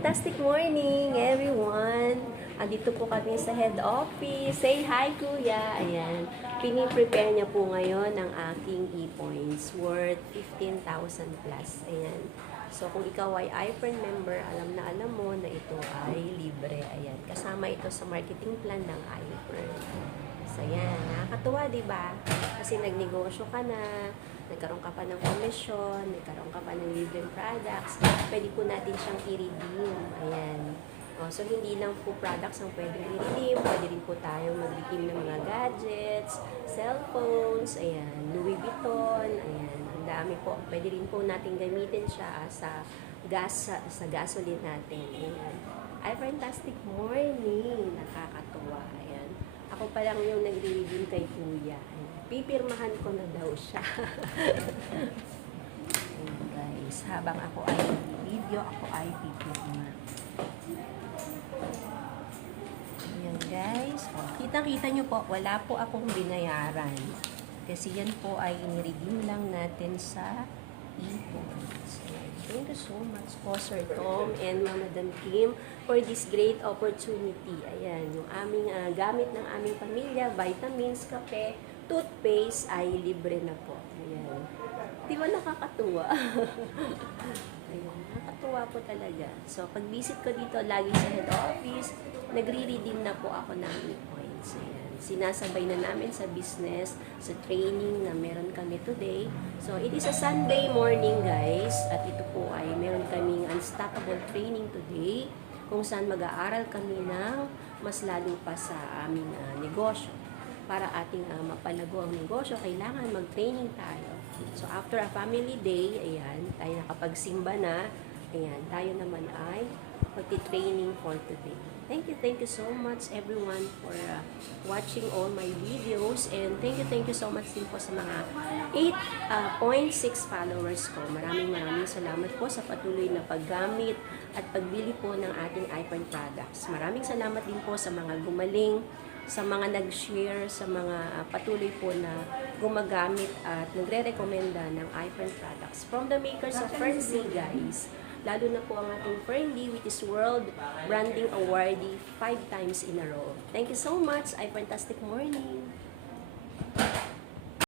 fantastic morning, everyone! Andito po kami sa head office. Say hi, Kuya! Ayan. Piniprepare niya po ngayon ang aking e-points worth 15,000 plus. Ayan. So, kung ikaw ay iPhone member, alam mo na ito ay libre. Ayan. Kasama ito sa marketing plan ng iPhone. So, ayan. Nakakatuwa, di ba? Kasi nagnegosyo ka na, nagkaroon ka pa ng komisyon, nagkaroon ka pa ng libreng products, pwede po natin siyang i-redeem. Ayan. So, hindi lang po products ang pwedeng i-redeem, pwede rin po tayong mag-redeem ng mga gadgets, cellphones, ayan, Louis Vuitton, ayan, ang dami po. Pwede rin po natin gamitin siya sa gasoline natin. Ayan. Ay, fantastic morning! Nakakatuwa. Ayan. Ako pa lang yung nagre-redeem kay Kuya. Ayan. Pipirmahan ko na daw siya. Ayan, guys, habang ako ay video, ako ay pipirma. Ayan, guys. Kita-kita nyo po, wala po akong binayaran. Kasi yan po ay iniredeem lang natin sa e-points. Thank you so much po, Sir Tom and Madam Kim, for this great opportunity. Ayan, yung aming gamit ng aming pamilya, vitamins, kape, toothpaste ay libre na po. Ayan. Di ba nakakatuwa? Ayan, nakakatuwa po talaga. So, pag-visit ko dito, lagi sa head office, nagre-redeem na po ako ng e-points. Ayan. Sinasabay na namin sa business, sa training na meron kami today. So, it is a Sunday morning, guys. At ito po ay meron kaming unstoppable training today, kung saan mag-aaral kami ng mas lalo pa sa aming negosyo. Para ating mapalago ang negosyo, kailangan mag-training tayo. So, after a family day, ayan, tayo nakapagsimba na, ayan, tayo naman ay magti-training for today. Thank you so much everyone for watching all my videos, and thank you so much din po sa mga 8.6 followers ko. Maraming salamat po sa patuloy na paggamit at pagbili po ng ating iPhone products. Maraming salamat din po sa mga gumaling, sa mga nag-share, sa mga patuloy po na gumagamit at nagre-rekomenda ng iPhone products from the makers of Fernsey, guys. Lalo na po ang ating Friendly, which is World Branding Awardee 5 times in a row. Thank you so much. Ay fantastic morning.